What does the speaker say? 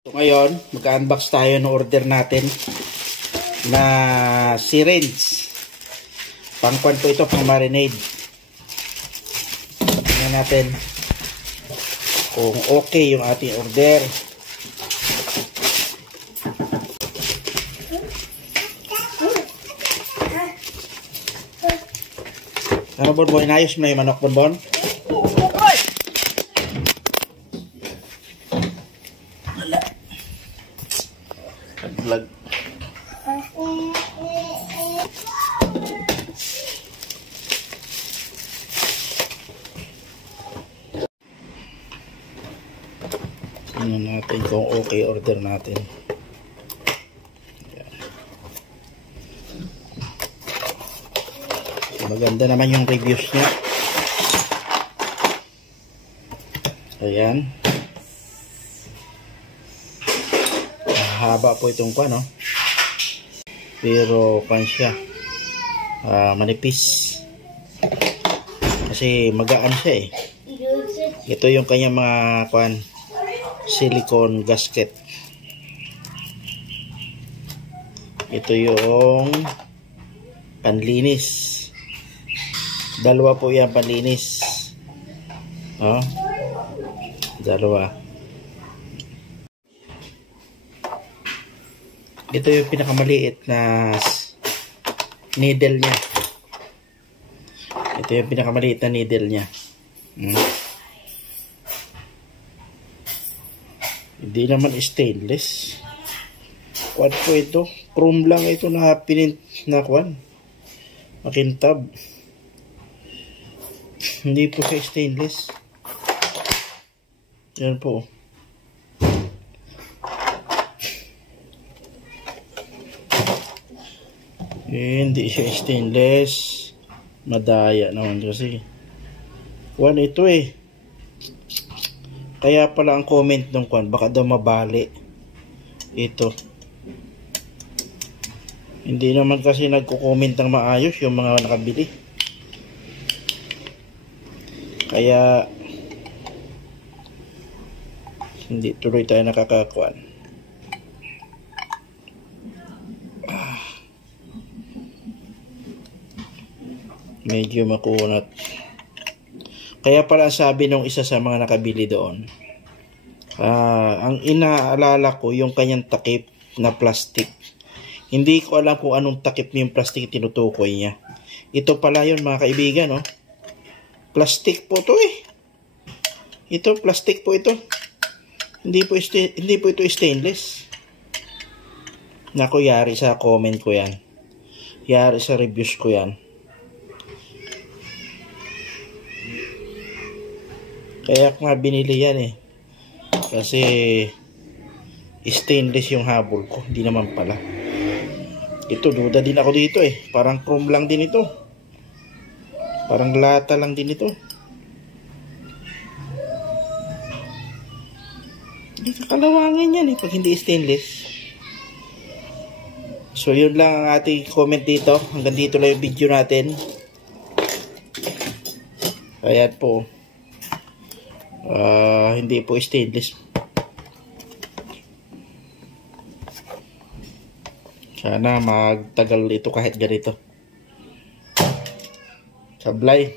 So ngayon, mag-unbox tayo ng order natin na syringe. Pangkwan po ito, pang marinade. Tingnan natin kung okay yung ating order. Ano, Bonbon? Inayos mo na yung manok, Bonbon? Vlog. Tingnan natin kung okay order natin. Maganda naman yung reviews niya. Ayan. Haba po itong kwan, no? Pero kwan siya, manipis kasi magaan siya eh. Ito yung kanyang mga kwan, silicone gasket. Ito yung panlinis. Dalawa po yan panlinis, oh, dalawa. Ito yung pinakamaliit na needle niya. Ito yung pinakamaliit na needle niya. Hindi naman stainless. What po ito? Chrome lang ito na pinint na kwan. Makintab. Hindi po siya stainless. Yan po. Hindi siya stainless. Madaya naman kasi kwan ito eh. Kaya pala ang comment ng kwan, baka daw mabali ito. Hindi naman kasi nagko-comment ng maayos yung mga nakabili. Kaya hindi tuloy tayo nakakakuan. Medyo makunat. Kaya pala sabi nung isa sa mga nakabili doon, ang inaalala ko yung kanyang takip na plastic. Hindi ko alam kung anong takip yung plastic tinutukoy niya. Ito pala yun, mga kaibigan, no? Plastic po to eh. Ito, plastic po ito. Hindi po ito stainless. Naku, yari sa comment ko yan. Yari sa reviews ko yan. Kaya nga binili yan eh. Kasi stainless yung habol ko. Hindi naman pala. Ito, duda din ako dito eh. Parang chrome lang din ito. Parang lata lang din ito. Hindi kakalawangan yan eh pag hindi stainless. So yun lang ang ating comment dito. Hanggang dito lang yung video natin. Ayan po. Hindi po stainless. Sana magtagal ito kahit ganito. Sablay.